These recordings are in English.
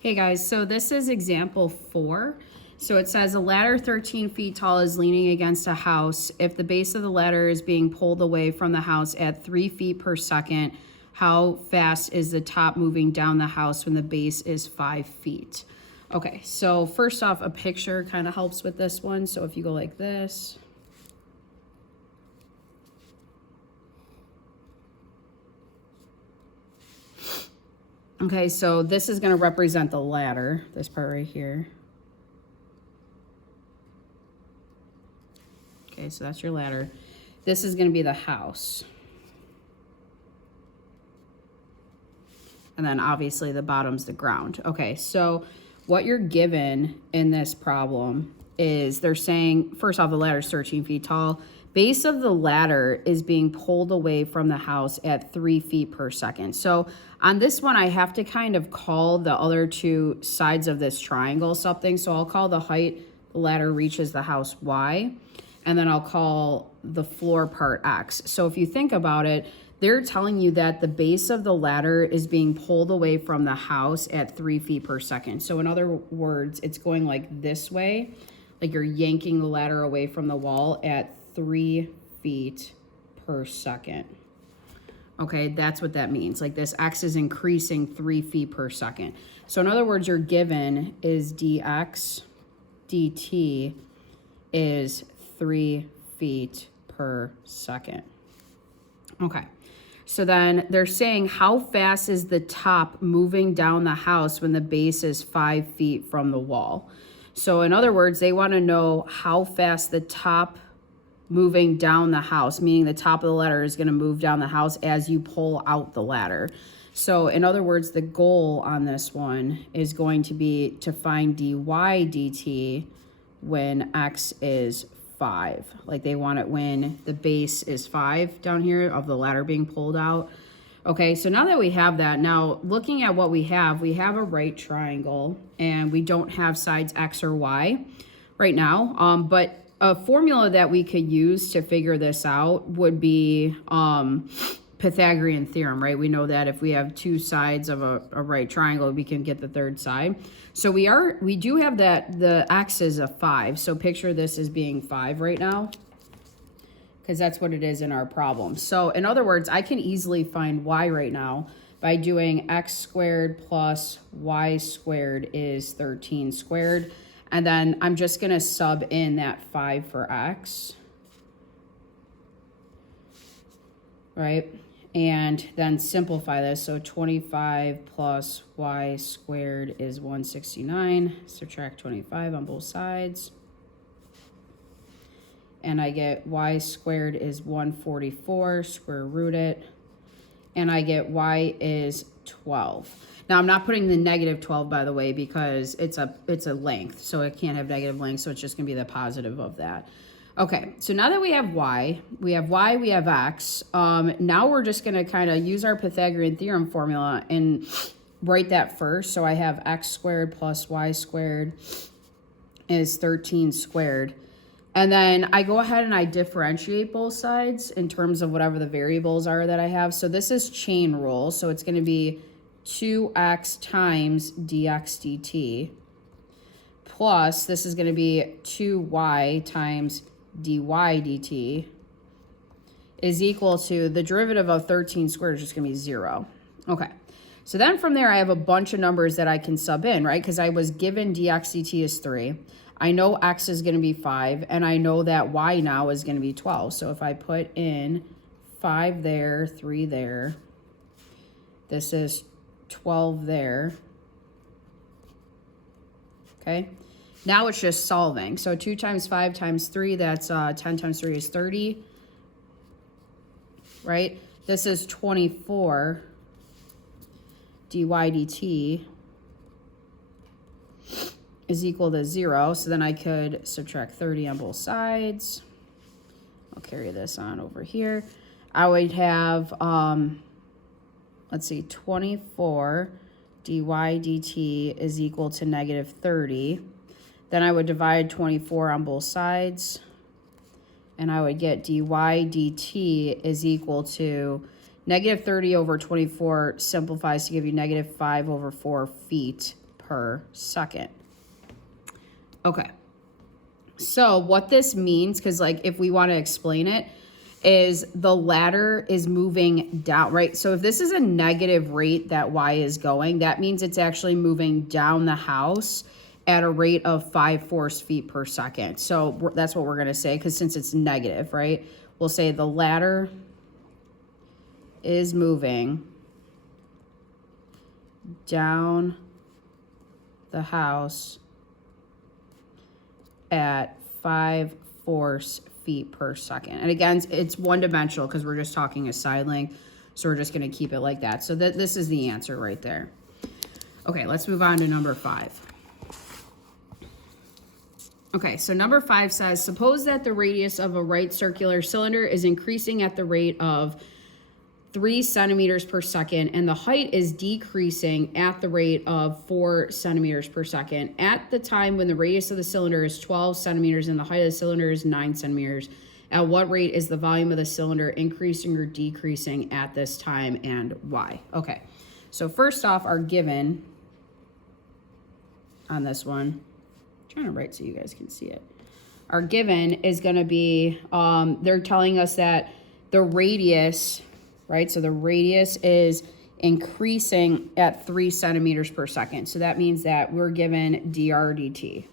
Hey guys, so this is example 4. So it says a ladder 13 feet tall is leaning against a house. If the base of the ladder is being pulled away from the house at 3 feet per second, how fast is the top moving down the house when the base is 5 feet? Okay, so first off, a picture kind of helps with this one. So if you go like this. Okay, so this is going to represent the ladder, this part right here. Okay, so that's your ladder. This is going to be the house. And then obviously the bottom's the ground. Okay, so what you're given in this problem is they're saying, first off, the ladder's 13 feet tall. Base of the ladder is being pulled away from the house at 3 feet per second. So on this one, I have to kind of call the other two sides of this triangle something. So I'll call the height the ladder reaches the house Y, and then I'll call the floor part X. So if you think about it, they're telling you that the base of the ladder is being pulled away from the house at 3 feet per second. So in other words, it's going like this way, like you're yanking the ladder away from the wall at 3 feet per second. Okay, that's what that means. Like this X is increasing 3 feet per second. So in other words, you're given is dx dt is 3 feet per second. Okay, so then they're saying how fast is the top moving down the house when the base is 5 feet from the wall? So in other words, they want to know how fast the top moving down the house, meaning the top of the ladder is going to move down the house as you pull out the ladder. So in other words, the goal on this one is going to be to find dy dt when x is 5. Like they want it when the base is 5 down here of the ladder being pulled out. Okay, so now that we have that, now looking at what we have a right triangle and we don't have sides x or y right now, but a formula that we could use to figure this out would be Pythagorean theorem, right? We know that if we have two sides of a right triangle, we can get the third side. So we do have that the x is a 5. So picture this as being 5 right now, because that's what it is in our problem. So in other words, I can easily find y right now by doing x squared plus y squared is 13 squared. And then I'm just going to sub in that 5 for x, right? And then simplify this. So 25 plus y squared is 169. Subtract 25 on both sides. And I get y squared is 144, square root it. And I get y is 12. Now I'm not putting the negative 12, by the way, because it's a length, so it can't have negative length, so it's just gonna be the positive of that. Okay, so now that we have y, we have x. Now we're just gonna kind of use our Pythagorean theorem formula and write that first. So I have x squared plus y squared is 13 squared. And then I go ahead and I differentiate both sides in terms of whatever the variables are that I have. So this is chain rule. So it's going to be 2x times dx dt plus this is going to be 2y times dy dt is equal to the derivative of 13 squared is just going to be 0. Okay. So then from there, I have a bunch of numbers that I can sub in, right? Because I was given dx dt is 3. I know x is going to be 5, and I know that y now is going to be 12. So if I put in 5 there, 3 there, this is 12 there. Okay. Now it's just solving. So 2 times 5 times 3, that's 10 times 3 is 30, right? This is 24 dy dt is equal to 0. So then I could subtract 30 on both sides. I'll carry this on over here. I would have, let's see, 24 dy dt is equal to negative 30. Then I would divide 24 on both sides. And I would get dy dt is equal to negative 30 over 24 simplifies to give you negative 5 over 4 feet per second. Okay. So what this means, because like if we want to explain it, is the ladder is moving down, right? So if this is a negative rate that Y is going, that means it's actually moving down the house at a rate of 5 force feet per second. So that's what we're going to say, because since it's negative, right? We'll say the ladder is moving down the house at 5 force feet per second. And again, it's one dimensional because we're just talking a side length. So we're just going to keep it like that. So this is the answer right there. Okay, let's move on to number 5. Okay, so number 5 says, suppose that the radius of a right circular cylinder is increasing at the rate of 3 centimeters per second, and the height is decreasing at the rate of 4 centimeters per second at the time when the radius of the cylinder is 12 centimeters and the height of the cylinder is 9 centimeters. At what rate is the volume of the cylinder increasing or decreasing at this time, and why? Okay, so first off, our given on this one, I'm trying to write so you guys can see it. Our given is going to be, they're telling us that the radius, right? So the radius is increasing at 3 centimeters per second. So that means that we're given dr dt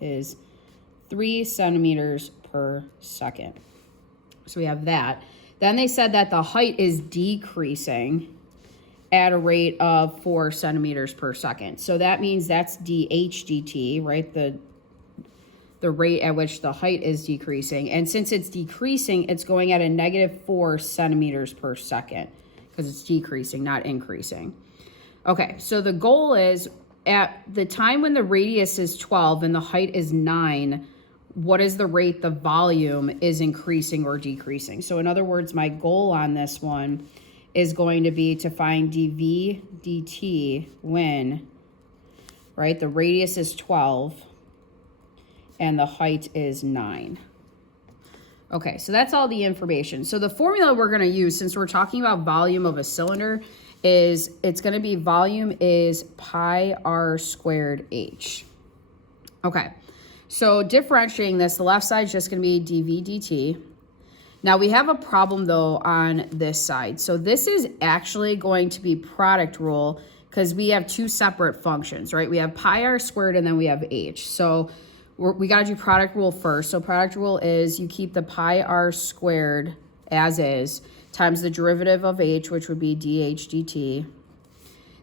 is 3 centimeters per second. So we have that. Then they said that the height is decreasing at a rate of 4 centimeters per second. So that means that's dh dt, right? The rate at which the height is decreasing. And since it's decreasing, it's going at a negative 4 centimeters per second because it's decreasing, not increasing. Okay, so the goal is at the time when the radius is 12 and the height is 9, what is the rate the volume is increasing or decreasing? So in other words, my goal on this one is going to be to find dv dt when, right, the radius is 12 and the height is 9. Okay, so that's all the information. So the formula we're going to use, since we're talking about volume of a cylinder, is it's going to be volume is pi r squared h. Okay, so differentiating this, the left side is just going to be dv dt. Now we have a problem though on this side. So this is actually going to be product rule because we have two separate functions, right? We have pi r squared and then we have h. So we got to do product rule first. So product rule is you keep the pi r squared as is times the derivative of h, which would be dh dt.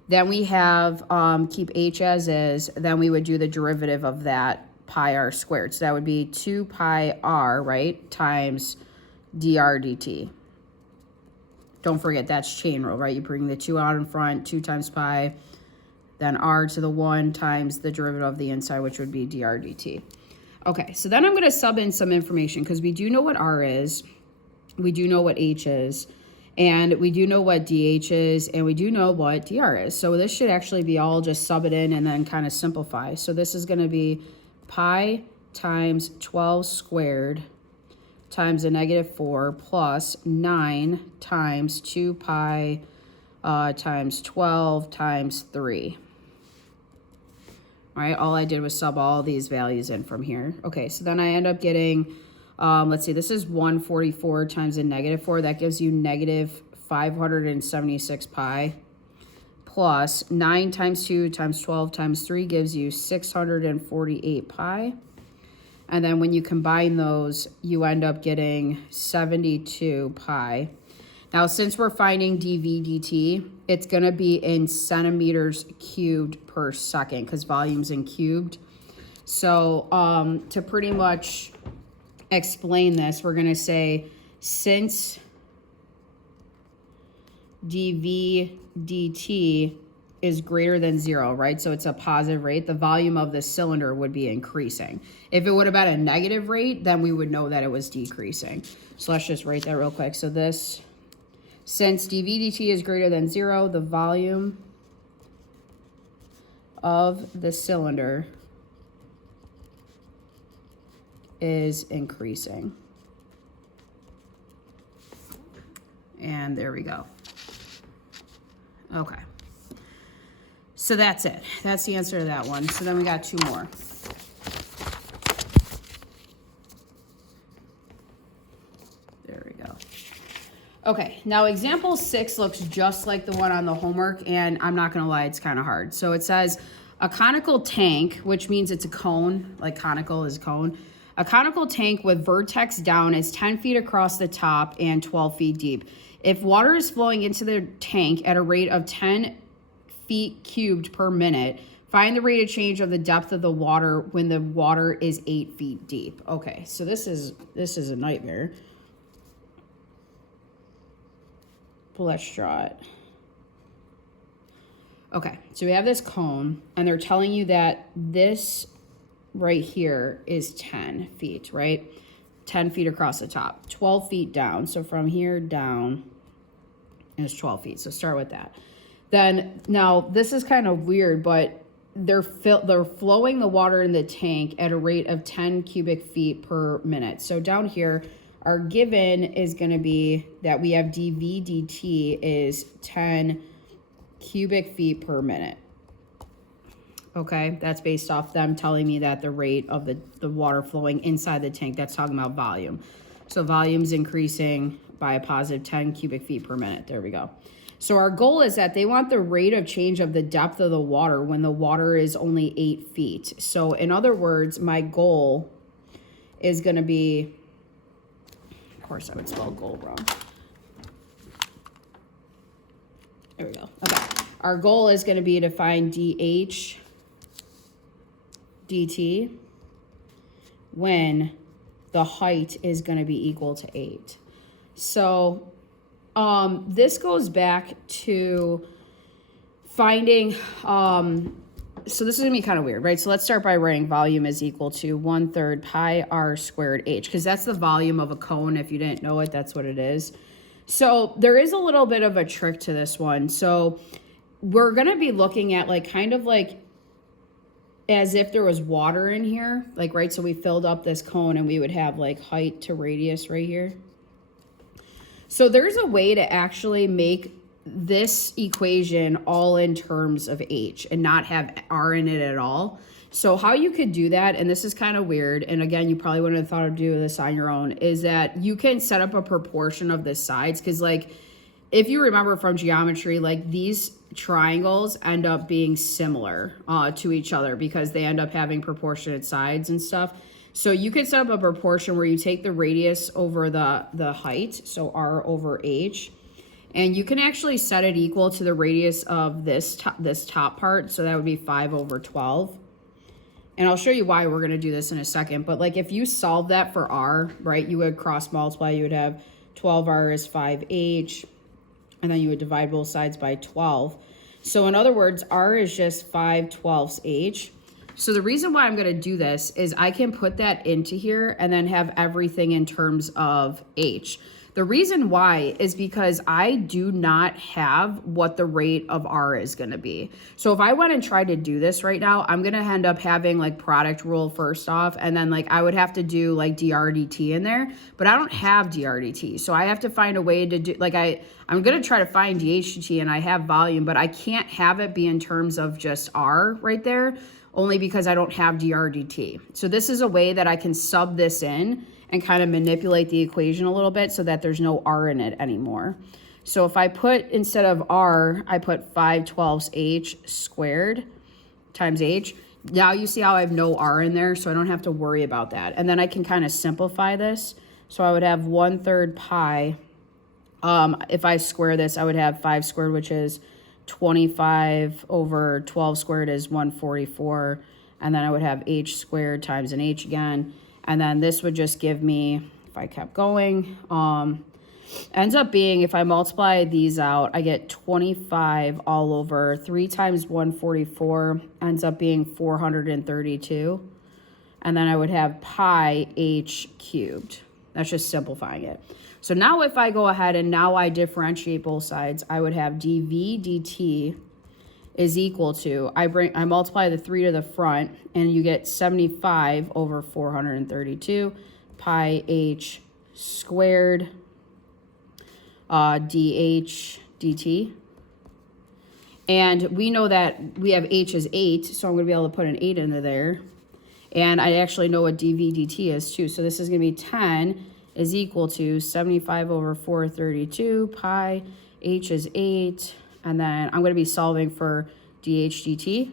Then we have keep h as is. Then we would do the derivative of that pi r squared. So that would be 2 pi r, right, times dr dt. Don't forget that's chain rule, right? You bring the 2 out in front, 2 times pi, then r to the 1 times the derivative of the inside, which would be dr dt. Okay, so then I'm going to sub in some information because we do know what r is, we do know what h is, and we do know what dh is, and we do know what dr is. So this should actually be all just sub it in and then kind of simplify. So this is going to be pi times 12 squared times a negative 4 plus 9 times 2 pi times 12 times 3. All right, all I did was sub all these values in from here. Okay, so then I end up getting, let's see, this is 144 times a negative 4. That gives you negative 576 pi plus 9 times 2 times 12 times 3 gives you 648 pi. And then when you combine those, you end up getting 72 pi. Now, since we're finding dv dt, it's going to be in centimeters cubed per second because volume's in cubed. So to pretty much explain this, we're going to say since dv dt is greater than 0, right? So it's a positive rate. The volume of the cylinder would be increasing. If it would have been a negative rate, then we would know that it was decreasing. So let's just write that real quick. So this, since dv dt is greater than 0, the volume of the cylinder is increasing. And there we go. Okay. So that's it. That's the answer to that one. So then we got two more. There we go. Okay, now example 6 looks just like the one on the homework, and I'm not gonna lie, it's kind of hard. So it says a conical tank, which means it's a cone, like conical is cone. A conical tank with vertex down is 10 feet across the top and 12 feet deep. If water is flowing into the tank at a rate of 10 feet cubed per minute, find the rate of change of the depth of the water when the water is 8 feet deep. Okay, so this is a nightmare. Well, let's draw it. Okay, so we have this cone, and they're telling you that this right here is 10 feet, right? 10 feet across the top, 12 feet down. So from here down is 12 feet. So start with that. Then, now this is kind of weird, but they're flowing the water in the tank at a rate of 10 cubic feet per minute. So down here, our given is going to be that we have dV dt is 10 cubic feet per minute. Okay, that's based off them telling me that the rate of the water flowing inside the tank, that's talking about volume. So volume's increasing by a positive 10 cubic feet per minute. There we go. So our goal is that they want the rate of change of the depth of the water when the water is only 8 feet. So in other words, my goal is going to be, of course I would spell goal wrong. There we go. Okay. Our goal is going to be to find dH dt when the height is going to be equal to 8. So this goes back to finding, so this is gonna be kind of weird, right? So let's start by writing volume is equal to 1/3 pi r squared h, because that's the volume of a cone. If you didn't know it, that's what it is. So there is a little bit of a trick to this one. So we're gonna be looking at like kind of like as if there was water in here, like, right? So we filled up this cone and we would have like height to radius right here. So there's a way to actually make this equation all in terms of h and not have r in it at all. So how you could do that, and this is kind of weird, and again, you probably wouldn't have thought of doing this on your own, is that you can set up a proportion of the sides, because like if you remember from geometry, like these triangles end up being similar to each other because they end up having proportionate sides and stuff. So you could set up a proportion where you take the radius over the height, so r over h, and you can actually set it equal to the radius of this top part, so that would be 5/12. And I'll show you why we're going to do this in a second, but like if you solve that for r, right, you would cross multiply, you would have 12r is 5h, and then you would divide both sides by 12. So in other words, r is just 5/12 h. So the reason why I'm going to do this is I can put that into here and then have everything in terms of h. The reason why is because I do not have what the rate of r is going to be. So if I went and tried to do this right now, I'm going to end up having like product rule first off, and then like I would have to do like dr dt in there, but I don't have dr dt. So I have to find a way to do, like I'm going to try to find dh dt, and I have volume, but I can't have it be in terms of just r right there, only because I don't have dr dt. So this is a way that I can sub this in and kind of manipulate the equation a little bit so that there's no r in it anymore. So if I put, instead of r, I put 5/12 h squared times h. Now you see how I have no r in there, so I don't have to worry about that. And then I can kind of simplify this. So I would have 1/3 pi. If I square this, I would have 5 squared, which is 25 over 12 squared is 144. And then I would have h squared times an h again. And then this would just give me, if I kept going, ends up being, if I multiply these out, I get 25 all over 3 times 144 ends up being 432. And then I would have pi h cubed. That's just simplifying it. So now if I go ahead and now I differentiate both sides, I would have dv dt is equal to, I multiply the 3 to the front, and you get 75 over 432 pi h squared dh dt. And we know that we have h is 8, so I'm going to be able to put an 8 into there. And I actually know what dv dt is too. So this is going to be 10 is equal to 75 over 432 pi. H is 8. And then I'm going to be solving for dh dt.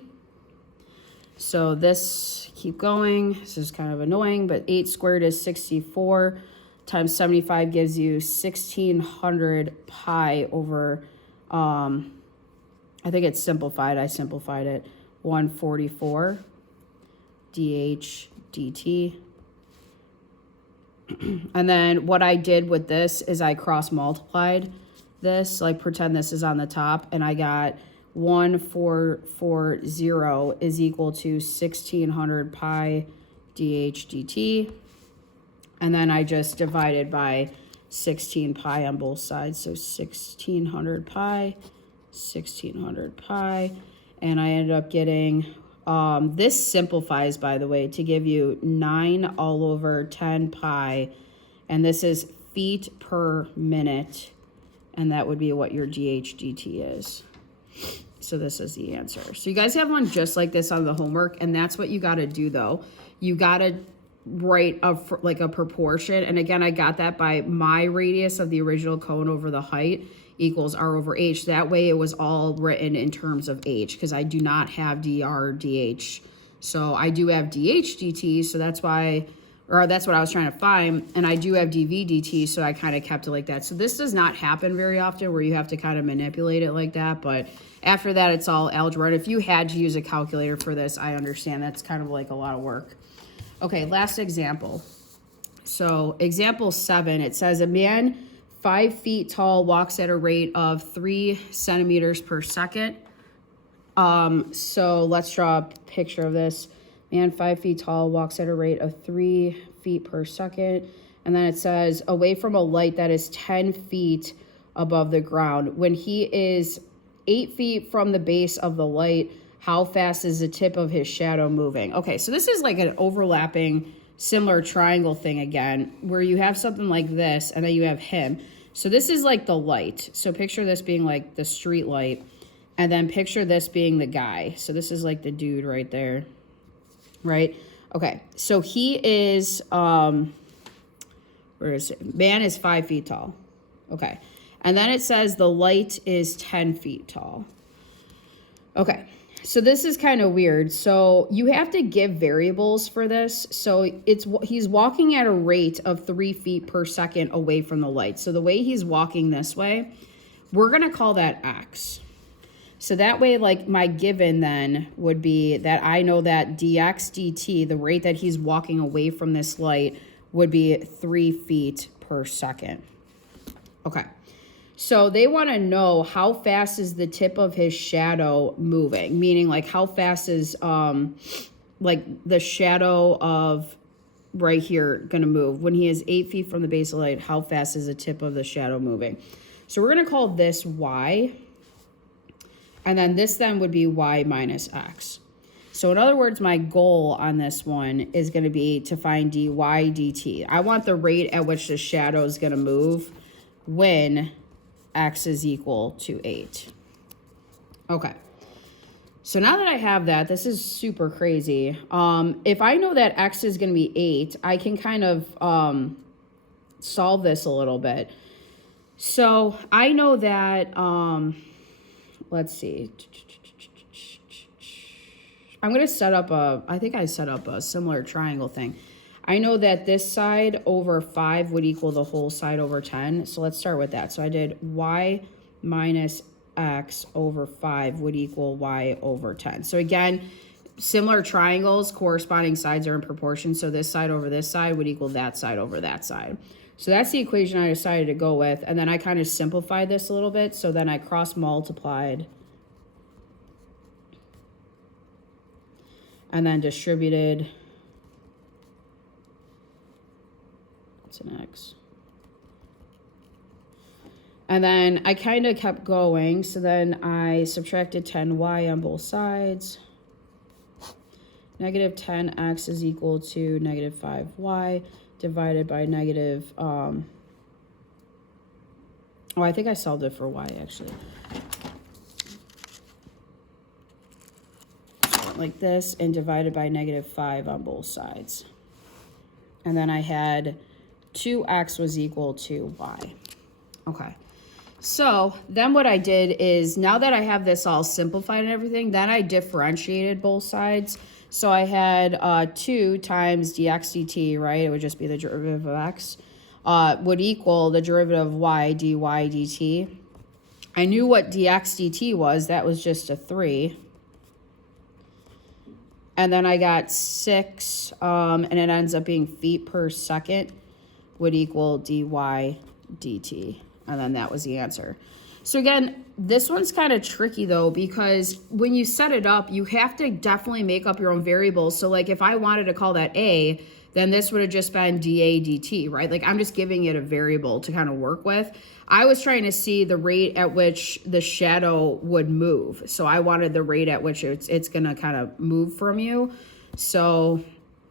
So this, keep going. This is kind of annoying, but 8 squared is 64 times 75 gives you 1600 pi over, I think it's simplified. I simplified it. 144 dh dt. And then what I did with this is I cross multiplied this, like pretend this is on the top, and I got 1440 is equal to 1600 pi dh dt. And then I just divided by 16 pi on both sides. So 1600 pi, 1600 pi. And I ended up getting, this simplifies, by the way, to give you 9 all over 10 pi. And this is feet per minute. And that would be what your dh dt is. So this is the answer. So you guys have one just like this on the homework. And that's what you got to do, though. You got to write like a proportion. And again, I got that by my radius of the original cone over the height equals r over h. That way it was all written in terms of h, because I do not have dr dh. So I do have dh dt, so that's why, or that's what I was trying to find. And I do have dv dt, so I kind of kept it like that. So this does not happen very often where you have to kind of manipulate it like that. But after that, it's all algebra. And if you had to use a calculator for this, I understand that's kind of like a lot of work. Okay, last example. So example 7, it says a man 5 feet tall walks at a rate of 3 centimeters per second. So let's draw a picture of this. Man 5 feet tall walks at a rate of 3 feet per second. And then it says away from a light that is 10 feet above the ground. When he is 8 feet from the base of the light, how fast is the tip of his shadow moving? Okay, so this is like an overlapping, similar triangle thing again, where you have something like this, and then you have him. So this is like the light. So picture this being like the street light, and then picture this being the guy. So this is like the dude right there, right? Okay, so he is, where is it? Man is 5 feet tall. Okay, and then it says the light is 10 feet tall. Okay. So this is kind of weird. So you have to give variables for this. So he's walking at a rate of 3 feet per second away from the light. So the way he's walking this way, we're going to call that x. So that way, like my given then would be that I know that dx dt, the rate that he's walking away from this light, would be 3 feet per second. Okay. So they want to know how fast is the tip of his shadow moving, meaning like how fast is like the shadow of right here going to move. When he is 8 feet from the base of light, how fast is the tip of the shadow moving? So we're going to call this y, and then this then would be y minus x. So in other words, my goal on this one is going to be to find dy dt. I want the rate at which the shadow is going to move when x is equal to 8. Okay. So now that I have that, this is super crazy. If I know that x is going to be 8, I can kind of solve this a little bit. So I know that, let's see. I'm going to set up I think I set up a similar triangle thing. I know that this side over 5 would equal the whole side over 10. So let's start with that. So I did y minus x over 5 would equal y over 10. So again, similar triangles, corresponding sides are in proportion. So this side over this side would equal that side over that side. So that's the equation I decided to go with. And then I kind of simplified this a little bit. So then I cross multiplied and then distributed. It's an x. And then I kind of kept going. So then I subtracted 10y on both sides. Negative 10x is equal to negative 5y divided by negative, oh, I think I solved it for y actually. like this and divided by -5 on both sides. And then I had 2x was equal to y. Okay. So then what I did is, now that I have this all simplified and everything, then I differentiated both sides. So I had 2 times dx dt, right? It would just be the derivative of x, would equal the derivative of y dy dt. I knew what dx dt was. That was just a 3. And then I got 6, and it ends up being feet per second would equal dy dt. And then that was the answer. So again, this one's kind of tricky though, because when you set it up, you have to definitely make up your own variables. So like if I wanted to call that a, then this would have just been dA dt, right? Like I'm just giving it a variable to kind of work with. I was trying to see the rate at which the shadow would move. So I wanted the rate at which it's going to kind of move from you. So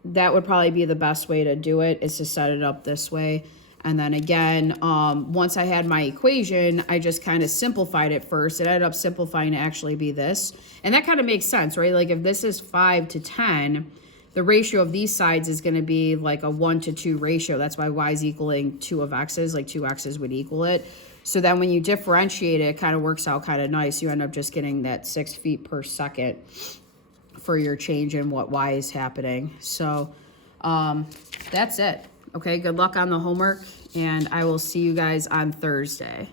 that would probably be the best way to do it, is to set it up this way. And then again, once I had my equation, I just kind of simplified it first. It ended up simplifying to actually be this. And that kind of makes sense, right? Like if this is 5 to 10, the ratio of these sides is going to be like a 1 to 2 ratio. That's why y is equaling 2 of x's, like 2 x's would equal it. So then when you differentiate it, it kind of works out kind of nice. You end up just getting that 6 feet per second for your change in what y is happening. So that's it. Okay, good luck on the homework, and I will see you guys on Thursday.